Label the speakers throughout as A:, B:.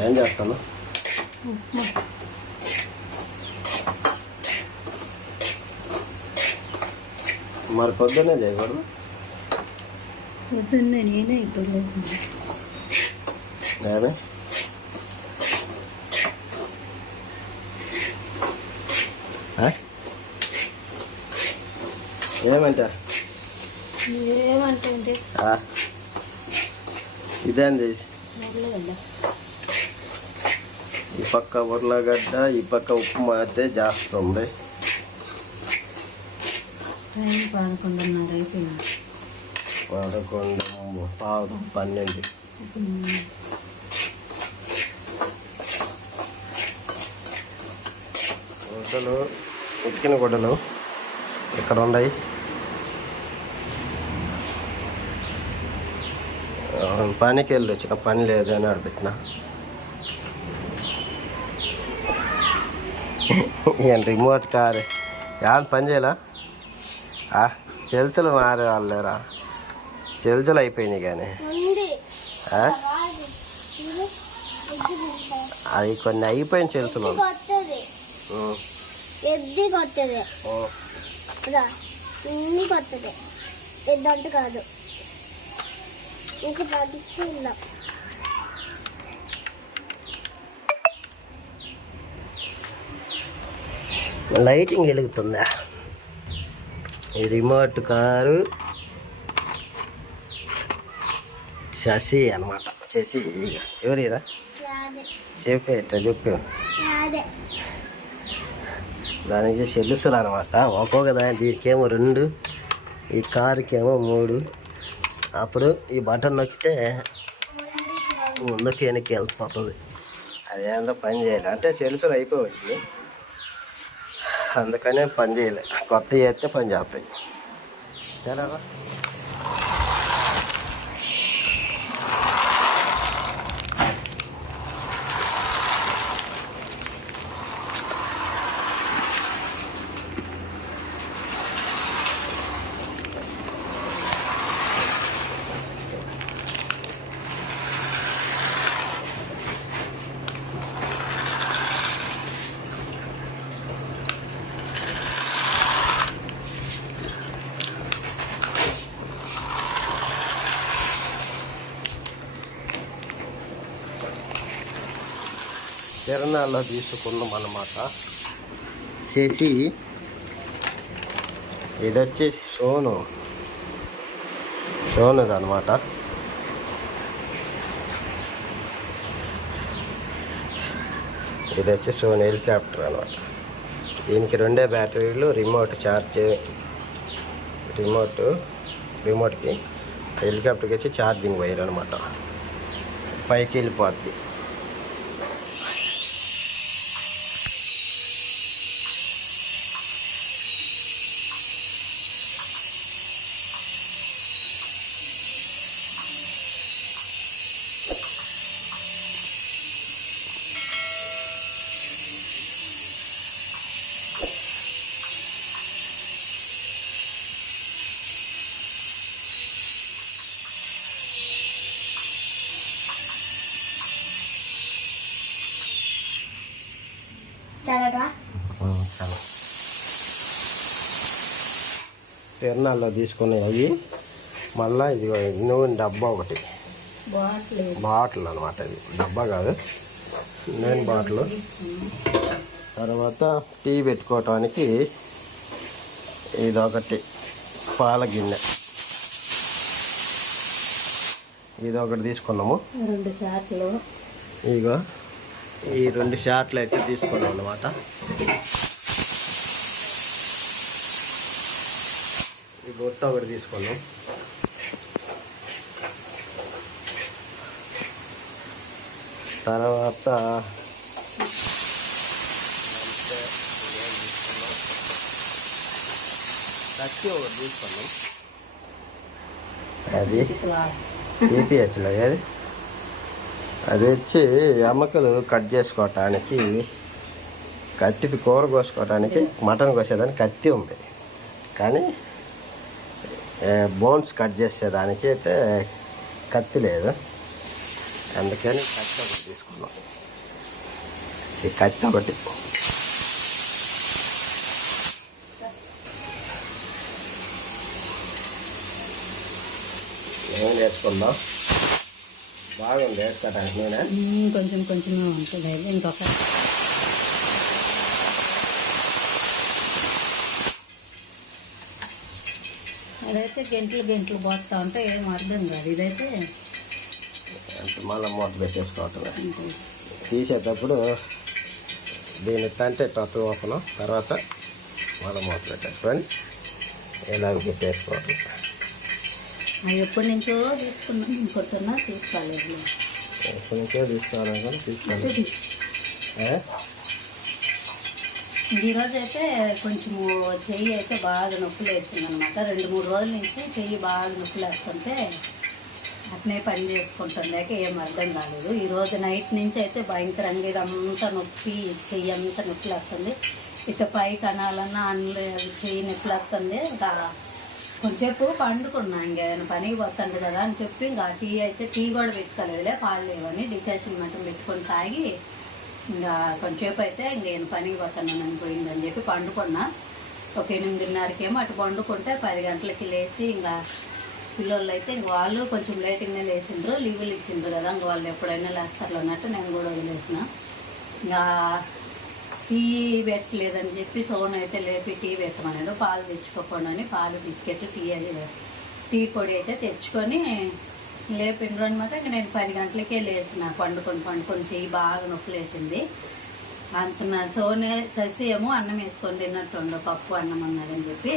A: ఏం చేస్తాను? మరి పొద్దున్నే చేయకూడదు?
B: పొద్దున్నే నేనే ఇప్పుడు.
A: నేనే? ఏమంటా?
B: ఏమంటుంటే
A: ఆ? ఇదేం చేసి? పక్క ఉర్లగడ్డ ఈ పక్క ఉప్పు మారితే చేస్తుంది. పదకొండు పావు పన్నెండు. గుడ్డలు ఉక్కిన గుడ్డలు ఇక్కడ ఉన్నాయి. పనికి వెళ్ళి వచ్చిన పని లేదు అని ఏం రిమోట్ కారు ఏం పని చేయలా? చెల్చులు మారే వాళ్ళేరా చెల్చులు అయిపోయినాయి కానీ? అది కొన్ని అయిపోయిన చెల్చులు.
C: ఎద్ది కొత్తది ఇన్ని కొత్తది. కాదు. ఇంకా
A: లైటింగ్ వెలుగుతుందా? ఈ రిమోట్ కారు శశి అనమాట శశి ఎవరిరా?
C: యాదే.
A: చెప్పే దానికి సెల్లుసులు అనమాట ఒక్కొక్క దాని దీనికేమో రెండు ఈ కారుకేమో మూడు. అప్పుడు ఈ బటన్ నొక్కితే ముందుకు వెనక్కి వెళ్ళిపోతుంది అదేందో పని చేయాలి. అంటే సెల్సులు అయిపోవచ్చు. అందుకనే పని చేయలే. కొత్త చేస్తే పని చేస్తాయి. తిరణాల్లో తీసుకున్నాం అన్నమాట చేసి ఇది వచ్చి సోను. సోనుది అనమాట ఇది వచ్చి సోన్ హెలికాప్టర్ అనమాట దీనికి రెండే బ్యాటరీలు రిమోట్ ఛార్జ్ రిమోట్ రిమోట్కి హెలికాప్టర్కి వచ్చి ఛార్జింగ్ వైర్ అనమాట పైకి వెళ్ళిపోద్ది
C: చల్లగా
A: చాలా తిరణాల్లో తీసుకున్నాయి అవి. మళ్ళీ ఇది నూనె డబ్బా ఒకటి.
B: బాటిల్.
A: అనమాట ఇది డబ్బా కాదు. నూనె బాటిల్. తర్వాత టీ పెట్టుకోవటానికి ఇదొకటి పాల గిన్నె. ఇది ఒకటి తీసుకున్నాము.
B: రెండు షాట్లు.
A: ఇగో ఈ రెండు షాట్లు అయితే తీసుకున్నాం అనమాట ఈ బొట్ట ఒకటి తీసుకున్నాం తర్వాత కత్తి ఒకటి తీసుకున్నాం అది ఏపీహెచ్లో అది. అది వచ్చి ఎమ్మకలు కట్ చేసుకోవటానికి కత్తికి కూర కోసుకోవటానికి మటన్ కోసేదానికి కత్తి ఉంది. కానీ బోన్స్ కట్ చేసేదానికి అయితే కత్తి లేదు. అందుకని కత్తి ఒకటి తీసుకున్నాం. ఈ కత్తి ఒకటి. ఏం వేసుకుందాం? బాగుంది వేసుకోవడానికి నేనే?
B: కొంచెం కొంచెం ఉంటుంది అయితే ఇంకొక అదైతే గంటలు గంటలు పోతా ఉంటే ఏం అర్థం కాదు. ఇదైతే
A: మళ్ళీ మూత పెట్టేసుకోవటమే. తీసేటప్పుడు దీన్ని తంటే టప్పు ఓపెన్ తర్వాత మళ్ళీ మూత పెట్టేసుకొని ఇలాగ పెట్టేసుకోవాలి
B: ఎప్పటి నుంచో తీసుకున్నాం ఇంకొస్తున్నా తీసుకోలేదు
A: ఎక్కడి నుంచో తీసుకోవాలి కానీ తీసుకోవాలి ఏ?
B: ఈరోజు అయితే కొంచెము చెయ్యి అయితే బాగా నొప్పులు వేస్తుంది అనమాట రెండు మూడు రోజుల నుంచి చెయ్యి బాగా నొప్పులు వేస్తుంటే అట్నే పని చేసుకుంటుందాక ఏం అర్థం కాలేదు. ఈరోజు నైట్ నుంచి అయితే భయంకరంగా ఇదంతా నొప్పి చెయ్యి అంతా నొప్పులు వస్తుంది. ఇక పై కణాలన్నా అందులో చెయ్యి నొప్పులు వస్తుంది. ఇంకా కొంచెంసేపు పండుకున్నా ఇంకేదైనా పనికి పోతుంది కదా అని చెప్పి ఇంకా టీ అయితే టీ కూడా పెట్టుకోలేదులే పాలు లేవని డికాషన్ పెట్టుకొని తాగి ఇంకా కొంచెంసేపు అయితే ఇంక నేను పనికి పోతాను పోయిందని చెప్పి పండుకున్నా. ఒక ఎనిమిదిన్నరకేమో అటు పండుకుంటే పది గంటలకి లేచి ఇంకా పిల్లలు అయితే ఇంక వాళ్ళు కొంచెం లేట్గానే లేచిండ్రు. లీవులు ఇచ్చిండ్రు కదా ఇంక వాళ్ళు ఎప్పుడైనా లేస్తారు అన్నట్టు నేను కూడా వదిలేసిన. ఇంకా టీ పెట్టలేదని చెప్పి సోన్ అయితే లేపి టీ పెట్టమన్నాడు. పాలు తెచ్చుకోకుండా పాలు బిస్కెట్ టీ అది టీ పొడి అయితే తెచ్చుకొని లేపిండ్రు అనమాట ఇంకా నేను పది గంటలకే లేచిన. పండుకొని పండుకొని చెయ్యి బాగా నొప్పి లేచింది అంత నా సోనే ససి ఏమో అన్నం వేసుకొని తిన్నట్టుండు పప్పు అన్నం అన్నారని చెప్పి.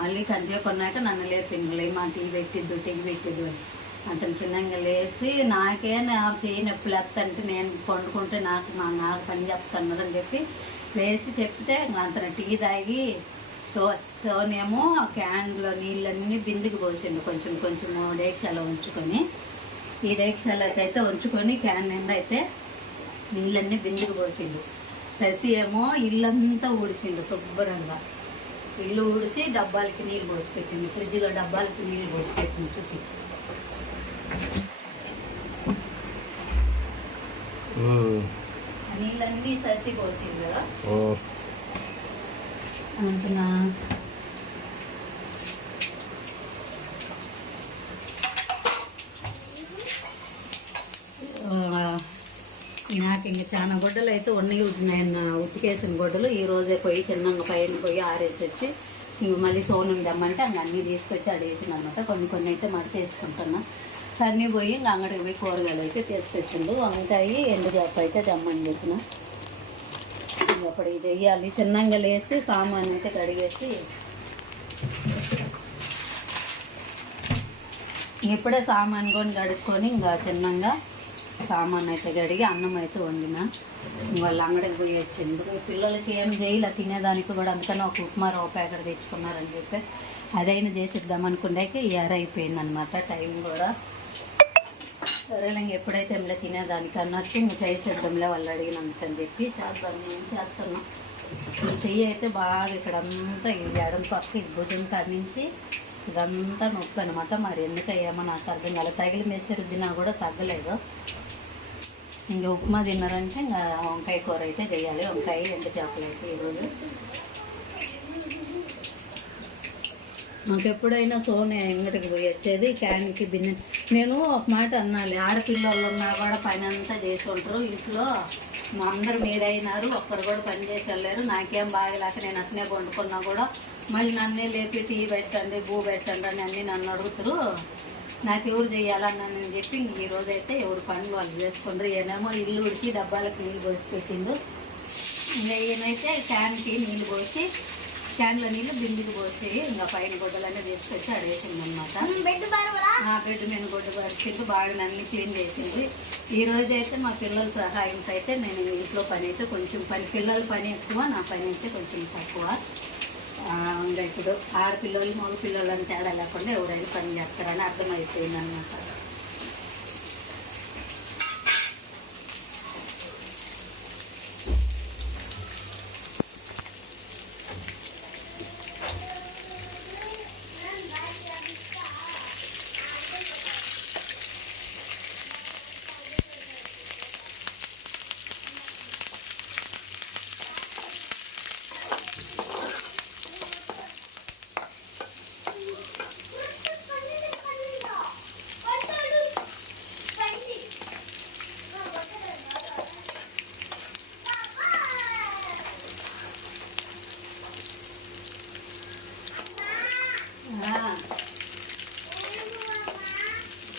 B: మళ్ళీ కంచె కొన్నాక నన్ను లేపిండు. మా టీ పెట్టిద్దు టీ పెట్టిద్దు అంతను అతను చిన్నగా లేచి నాకే నా చెయ్యి నొప్పి లేస్తుంటే నేను పండుకుంటే నాకు మా నాకు పని చెప్తున్నారు అని చెప్పి లేచి చెప్తే ఇంకా అతను టీ తాగి సో సోనేమో ఆ క్యాన్లో నీళ్ళన్నీ బిందుకు పోసిండు. కొంచెం కొంచెం డేక్షాలో ఉంచుకొని. ఈ డేక్షాలకి అయితే ఉంచుకొని క్యాన్ నిండా అయితే నీళ్ళన్నీ బిందుకు పోసిండు. శశి ఏమో ఇల్లంతా ఊడిసిండు శుభ్రంగా. ఇల్లు ఊడిసి డబ్బాలకి నీళ్ళు పోసి పెట్టింది ఫ్రిడ్జ్లో డబ్బాలకి నీళ్ళు పోసి పెట్టింది. ఆ నీళ్ళన్నీ శశి పోసింది కదా. అంటున్నా. నాకు ఇంక చాలా గొడ్డలు అయితే ఉన్నాయి నేను ఉతికేసిన గొడ్డలు. ఈ రోజే పోయి చిన్నగా పైన పోయి ఆరేసి వచ్చి ఇంక మళ్ళీ సోను దమ్మంటే అంక అన్నీ తీసుకొచ్చి ఆడేసిన అనమాట కొన్ని కొన్ని అయితే మడత వేసుకుంటున్నా సన్నీ పోయి ఇంక అంగడికి పోయి కూరగాయలు అయితే తీసుకొచ్చిండు వంకాయి ఎండు అయితే దమ్మని చెప్పిన. అప్పుడు ఇది వేయాలి చిన్నంగా లేసి సామాన్ అయితే కడిగేసి ఇప్పుడే సామాన్ కొని కడుక్కొని ఇంకా చిన్నగా సామాన్ అయితే కడిగి అన్నం అయితే వండిన. వాళ్ళు అంగడికి పోయి వచ్చింది. పిల్లలకి ఏం చేయాలి? తినేదానికి కూడా అందుకని ఒక ఉప్మా రవ్వ ప్యాకెట్ తెచ్చుకున్నారని చెప్పి. అదైనా చేసిద్దాం అనుకునేకి ఇయర్ అయిపోయింది అనమాట టైం కూడా సరేలే ఎప్పుడైతే ఎంలే తినేదానికి అన్నట్టు ఇంక చేసేద్దాంలే వాళ్ళు అడిగినందుకని చెప్పి చేద్దాం నేను చేస్తున్నాను చెయ్యి అయితే బాగా ఇక్కడ అంతా ఈ ఎడం పక్క ఈ భుజం కాడి నుంచి ఇదంతా నొప్పి అనమాట మరి ఎందుకు ఏమో నాకు అర్థం కాలేదు తగిలి మెసి రుద్దినా కూడా తగ్గలేదు. ఇంకా ఉప్మా తిన్నారంటే ఇంకా వంకాయ కూర అయితే చేయాలి వంకాయ ఎండు చేపలు అయితే ఈరోజు. నాకు ఎప్పుడైనా సోని ఇంగటికి పోయి వచ్చేది క్యాన్కి బిన్నె. నేను ఒక మాట అన్నాలి ఆడపిల్లలు ఉన్నా కూడా పని అంతా చేసి ఉంటారు ఇంట్లో మా అందరు మీరైనారు ఒక్కరు కూడా పని చేసి వెళ్ళారు నాకేం బాగలేక నేను అట్నే వండుకున్నా కూడా మళ్ళీ నన్నే లేపి టీ పెట్టండి బూ పెట్టండి అని అన్నీ నన్ను అడుగుతారు. నాకు ఎవరు చేయాలన్నానని చెప్పి ఇంక ఈ అయితే ఎవరు పని వాళ్ళు చేసుకుంటారు. ఏనేమో ఇల్లు ఉడికి డబ్బాలకు నీళ్ళు పోసి పెట్టిండు. ఇంకా ఈయనైతే క్యాన్కి నీళ్ళు పోసి క్యాన్లో నీళ్ళు బిందుకు పోసి ఇంకా పైన గుడ్డలన్నీ తీసుకొచ్చి అడేసింది అనమాట
C: బెడ్ బరువులా
B: ఆ బెడ్ మీద గుడ్డ పరిచిండు బాగా నన్ను క్లీన్ చేసింది. ఈ రోజు అయితే మా పిల్లల సహాయంతో అయితే నేను ఇంట్లో పని అయితే కొంచెం పని పిల్లల పని ఎక్కువ నా పని అయితే కొంచెం తక్కువ. ఇంకా ఇప్పుడు ఆడపిల్లలు మగ పిల్లలు అని తేడా లేకుండా ఎవరైనా పని చేస్తారని అర్థమైపోయింది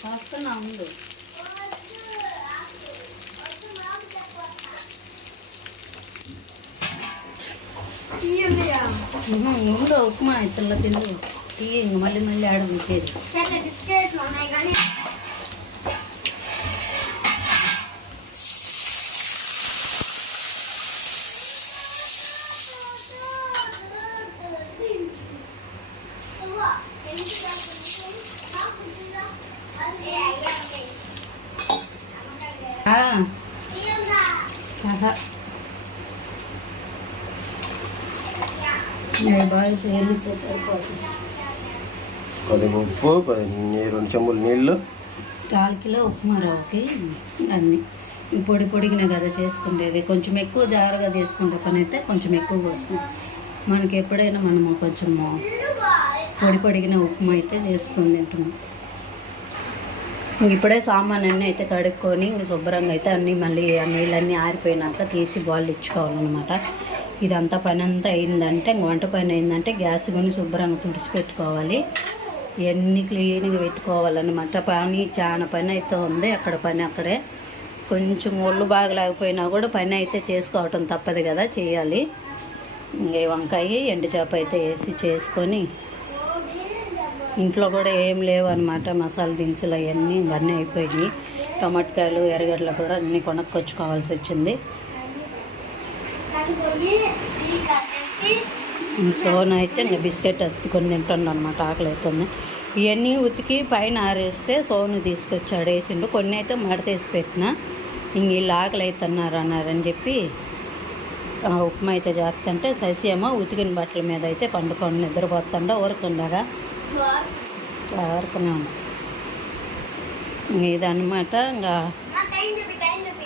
B: వస్తున్నా ఉండు ఉండు ఉప్మా ఇతరుల తిండు తీయ ఇంక మళ్ళీ మళ్ళీ ఆడ ఉంచేది
C: సరే బిస్కెట్ ఉన్నాయి కానీ
B: ఆ, ఆహా. ఇవి బాగా తేలితే సరిపోతుంది
A: కొద్దిగా ఉప్పు రెండు చెంబులు నీళ్ళు.
B: కాల్ కిలో ఉప్మా రవ్వకి అన్ని. పొడి పొడిగిన కదా చేసుకుండేది. కొంచెం ఎక్కువ జాగ్రత్తగా చేసుకుంటే పని అయితే కొంచెం ఎక్కువ పోసుకుంటాం. మనకి ఎప్పుడైనా మనము కొంచెం పొడి పొడిగిన ఉప్మా అయితే చేసుకొని తింటున్నాం. ఇంక ఇప్పుడే సామాన్ అన్నీ అయితే కడుక్కొని శుభ్రంగా అయితే అన్నీ మళ్ళీ ఆ నీళ్ళన్నీ ఆరిపోయినాక తీసి బాల్ ఇచ్చుకోవాలన్నమాట. ఇదంతా పని అంతా అయిందంటే వంట పని అయిందంటే గ్యాస్ కొని శుభ్రంగా తుడిచి పెట్టుకోవాలి ఇవన్నీ క్లీన్గా పెట్టుకోవాలన్నమాట. పని చాలా పని అయితే ఉంది అక్కడ పని అక్కడే. కొంచెం ఒళ్ళు బాగలేకపోయినా కూడా పని అయితే చేసుకోవటం తప్పదు కదా చేయాలి. ఇంక వంకాయ ఎండు చేప అయితే వేసి చేసుకొని ఇంట్లో కూడా ఏం లేవు అనమాట మసాలా దినుసులు అవన్నీ ఇవన్నీ అయిపోయినాయి. టమాటకాయలు ఎర్రగడ్డలు కూడా అన్నీ కొనుక్కొచ్చుకోవాల్సి వచ్చింది. సోన అయితే ఇంకా బిస్కెట్ అత్తుకొని తింటుండ అనమాట ఆకలి అవుతుంది ఇవన్నీ ఉతికి పైన ఆరేస్తే సోను తీసుకొచ్చి ఆడేసిండు కొన్ని అయితే మడతేసి పెట్టిన ఇంక వీళ్ళు ఆకలి అవుతున్నారు అన్నారని చెప్పి ఉప్మా అయితే చేస్తుంటే ఏమో ఉతికిన బట్టల మీద అయితే పండుకొని నిద్రపోతుండ ఊరుకుండగా ఊరుకునే ఉన్నా ఇదన్నమాట ఇంకా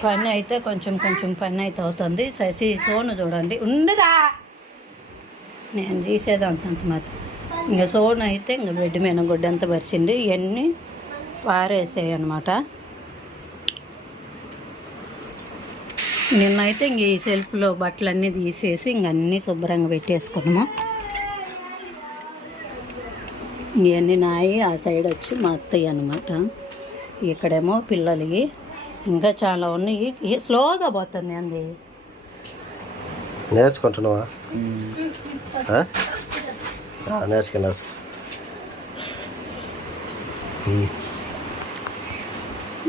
B: పని అయితే కొంచెం కొంచెం పని అయితే అవుతుంది. శశి సోను చూడండి. ఉండరా? నేను తీసేది అంతంత మాత్రం. ఇంకా సోను అయితే ఇంకా బెడ్ మీద గుడ్డంతా పరిచింది. ఇవన్నీ పారేసాయి అనమాట నిన్నైతే ఇంక ఈ సెల్ఫ్లో బట్టలన్నీ తీసేసి ఇంక అన్నీ శుభ్రంగా పెట్టేసుకున్నాము. ఇవన్నీ నాయి ఆ సైడ్ వచ్చి మా అత్తయ్య అనమాట ఇక్కడేమో పిల్లలవి ఇంకా చాలా ఉన్నాయి. స్లోగా పోతుంది అంది.
A: నేర్చుకుంటున్నావా? నేర్చుకో.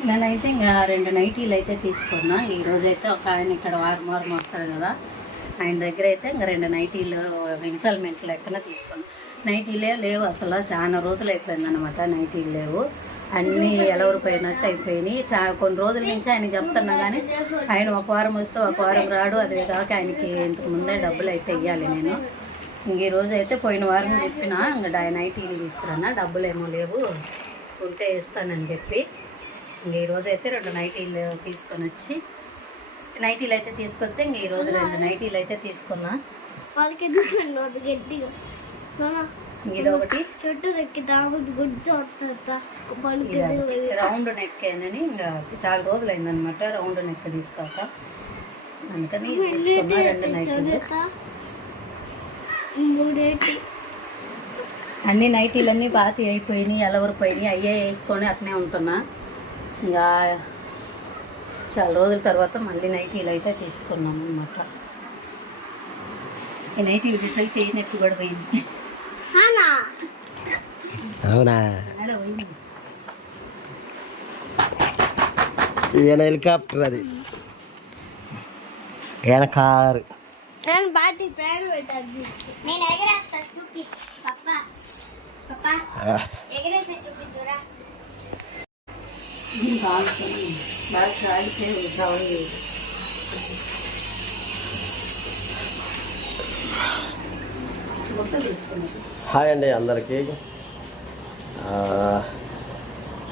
B: నేనైతే ఇంకా రెండు నైటీలు అయితే తీసుకున్నా. ఈ రోజు అయితే ఒక ఆయన ఇక్కడ వారం వారం వస్తారు కదా. ఆయన దగ్గర అయితే ఇంకా రెండు నైటీలు ఇన్స్టాల్మెంట్ లెక్కన తీసుకున్నాను నైటీలే లేవు అసలు. చాలా రోజులు అయిపోయింది అనమాట నైటీలు లేవు. అన్నీ ఎలవరిపోయినట్టు అయిపోయినాయి. చా కొన్ని రోజుల నుంచి ఆయన చెప్తున్నా కానీ ఆయన ఒక వారం వస్తే ఒక వారం రాడు. అదే కాక ఆయనకి ఇంతకు ముందే డబ్బులు అయితే ఇవ్వాలి నేను. ఇంక ఈ రోజు అయితే పోయిన వారం చెప్పిన ఇంకా నైటీలు తీసుకురానా డబ్బులు ఏమో లేవు. ఉంటే ఇస్తానని చెప్పి ఇంక ఈ రోజు అయితే రెండు నైటీలు తీసుకొని వచ్చి నైటీలు అయితే తీసుకొస్తే ఇంక ఈ రోజు రెండు నైటీలు అయితే తీసుకున్నా.
C: వాళ్ళకి గట్టిగా
B: ఇది ఒకటి.
C: చుట్టూ.
B: రౌండ్ నెక్ అని ఇంకా చాలా రోజులు అయిందనమాట రౌండ్ నెక్ తీసుకోక. అందుకని రెండు నైటీలు. అన్ని నైటీలన్నీ పాతి అయిపోయినాయి ఎలవరిపోయినాయి అయ్యే వేసుకొని అట్నే ఉంటున్నా. ఇంకా చాలా రోజుల తర్వాత మళ్ళీ నైటీలు అయితే తీసుకున్నాం అనమాట ఈ నైటీలు చూసాక చేయి నొప్పి కూడా పోయింది.
A: అవునా? ఈయన హెలికాప్టర్ అది. ఈయన కారు.
C: నేను బాటి పెట్టాను నేను ఎగరేస్తా చూపి. పప్ప. పప్ప. ఎగరేసి
B: తీసుకున్నాను.
A: హాయ్ అండి అందరికీ.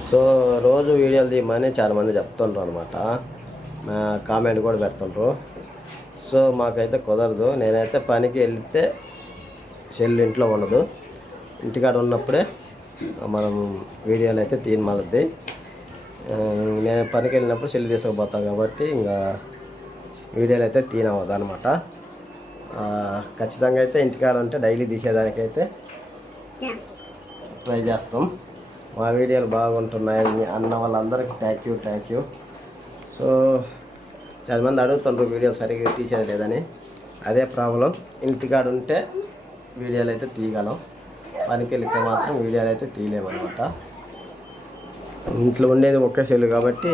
A: సో రోజు వీడియోలు తీయమని చాలామంది చెప్తుంటారు అనమాట కామెంట్ కూడా పెడుతుండ్రు. సో మాకైతే కుదరదు. నేనైతే పనికి వెళ్తే సెల్ ఇంట్లో ఉండదు. ఇంటికాడ ఉన్నప్పుడే మనం వీడియోలు అయితే తీయమలద్ది నేను పనికి వెళ్ళినప్పుడు సెల్ తీసుకుపోతాను కాబట్టి ఇంకా వీడియోలు అయితే తీనవద్దు అనమాట ఖచ్చితంగా అయితే ఇంటికాడ ఉంటే డైలీ తీసేదానికైతే ట్రై చేస్తాం. మా వీడియోలు బాగుంటున్నాయని అన్న వాళ్ళందరికీ thank you thank you so చాలా మంది అడుగుతుండ్రు వీడియోలు సరిగ్గా తీసేది లేదని అదే ప్రాబ్లం. ఇంటికాడ ఉంటే వీడియోలు అయితే తీయగలం. పనికి వెళ్తే మాత్రం వీడియోలు అయితే తీయలేమన్నమాట. ఇంట్లో ఉండేది ఒకే సెల్ కాబట్టి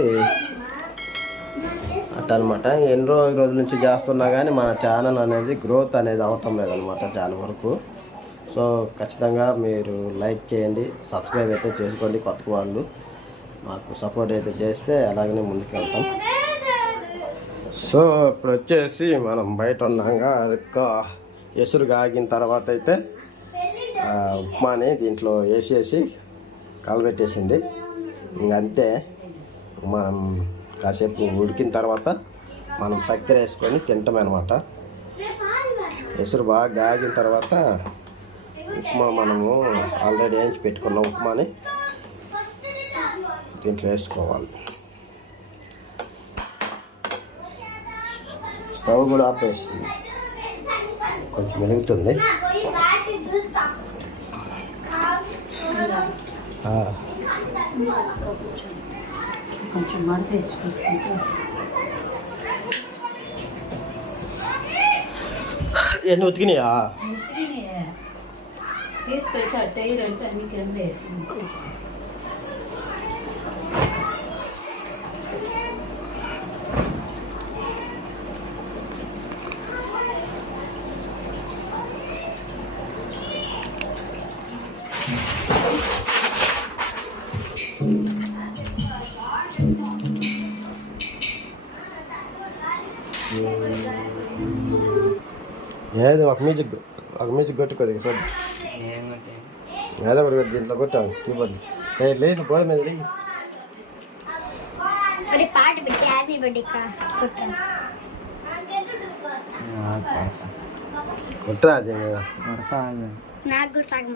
A: అనమాట ఎన్ని రోజుల రోజుల నుంచి చేస్తున్నా కానీ మన ఛానల్ అనేది గ్రోత్ అనేది అవటం లేదనమాట చాలా వరకు. సో ఖచ్చితంగా మీరు లైక్ చేయండి సబ్స్క్రైబ్ అయితే చేసుకోండి కొత్త వాళ్ళు. మాకు సపోర్ట్ అయితే చేస్తే అలాగనే ముందుకు వెళ్తాం సో ఇప్పుడు వచ్చేసి మనం బయట ఉన్నాగా ఇంకా ఎసురు కాగిన తర్వాత అయితే ఉప్మాని దీంట్లో వేసేసి కలబెట్టేసింది. ఇంక అంతే. మనం కాసేపు ఉడికిన తర్వాత మనం చక్కెర వేసుకొని తింటాం అనమాట ఎసురు బాగా గాగిన తర్వాత ఉప్మా మనము ఆల్రెడీ వేయించి పెట్టుకున్న ఉప్మాని. దీంట్లో వేసుకోవాలి. స్టవ్ కూడా ఆపేస్తుంది కొంచెం వెలుగుతుంది. ఆ,
B: కొంచెం మడత వేసుకుంటే
A: ఎన్ని ఉతికినాయా
B: తీసి పెట్టి టైర్ అంటే అన్ని కింద వేసింది
A: ఒక మ్యూజిక్ ఒక మ్యూజిక్ కొట్టుకోదు సార్ ఏదో ఒకటి దీంట్లో కొట్టాను కీబోర్డ్ లేదు లేదు గోడ మీద లేయి.
C: మరి పాట పెట్టి హ్యాపీ బర్త్డే కొట్టాను
A: కొట్టరా దీని మీద
C: నాకు కూడా సగం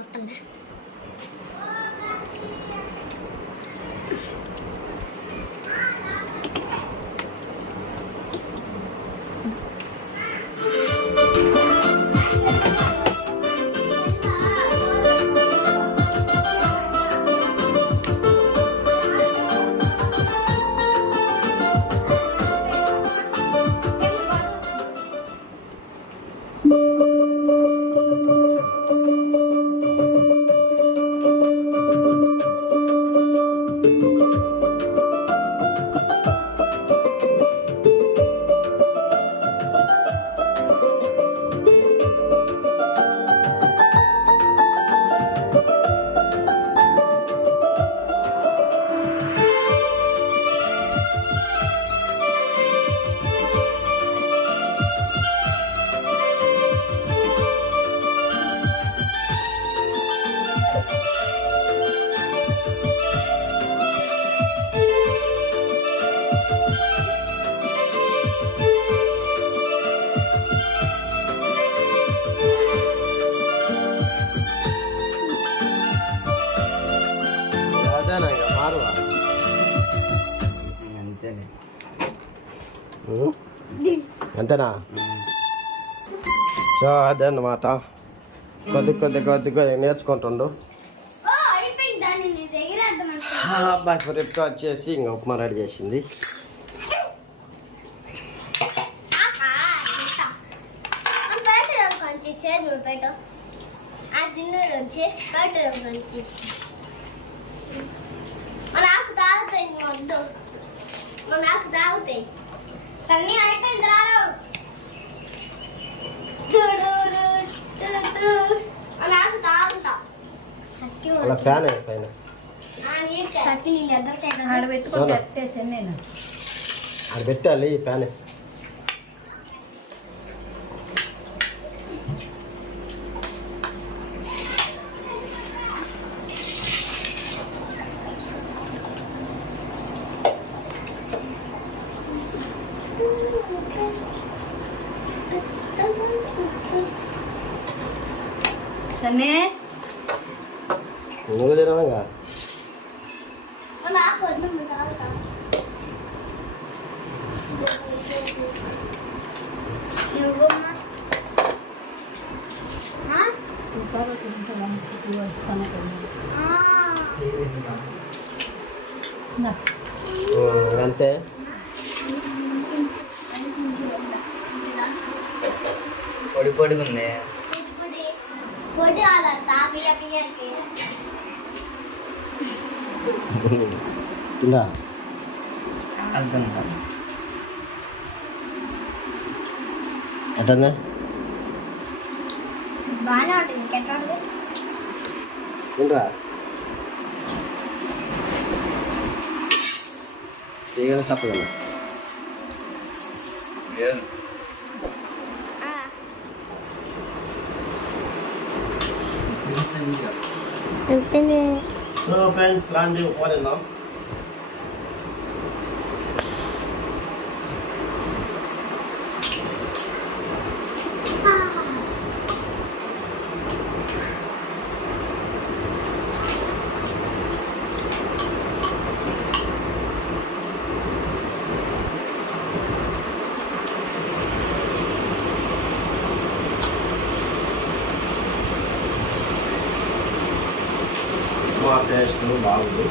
A: అంతేనా సో అదే అన్నమాట కొద్ది కొద్ది కొద్ది కొద్ది నేర్చుకుంటుండు. రేపుగా వచ్చేసి ఇంకా ఉప్మా రెడీ చేసింది.
C: ఆ తిన్నడు వచ్చి బయట కొంచెం మన ఆకు తాగుతాయి ఇంక వద్దు మన ఆకు తాగుతాయి సన్నీ అయిపోయింది రారు మన ఆకు తాగుతా
A: అలా ఫ్యాన్ పైన.
B: ఆడ? ఎట్టేసాను నేను.
A: పెట్టాలి ఈ ఫ్యాన్
B: సన్నీ
A: నువ్వు తినవగా
C: మన ఆకు వద్దు మనం తాగుతా ఇవ్వమ్మా ఆ?
B: కాబట్టి ఇంకా వంట సంగతి
C: ఆ
B: ఇందా.
A: ఉమ్, అంతే
D: పొడి పొడిగా ఉంది
C: పొడి పొడి అలా తాపియ పియకి
A: ఇంకా
D: అర్థం కాదు
A: ఎట్టందా
C: బాగానే ఉంటుంది ఇంకెట్లా
A: తినరా తీగల చప్పదన్నా
D: లేదు
A: సో ఫ్రెండ్స్ రాండి పోలేదాం మా టేస్ట్ బాగుంది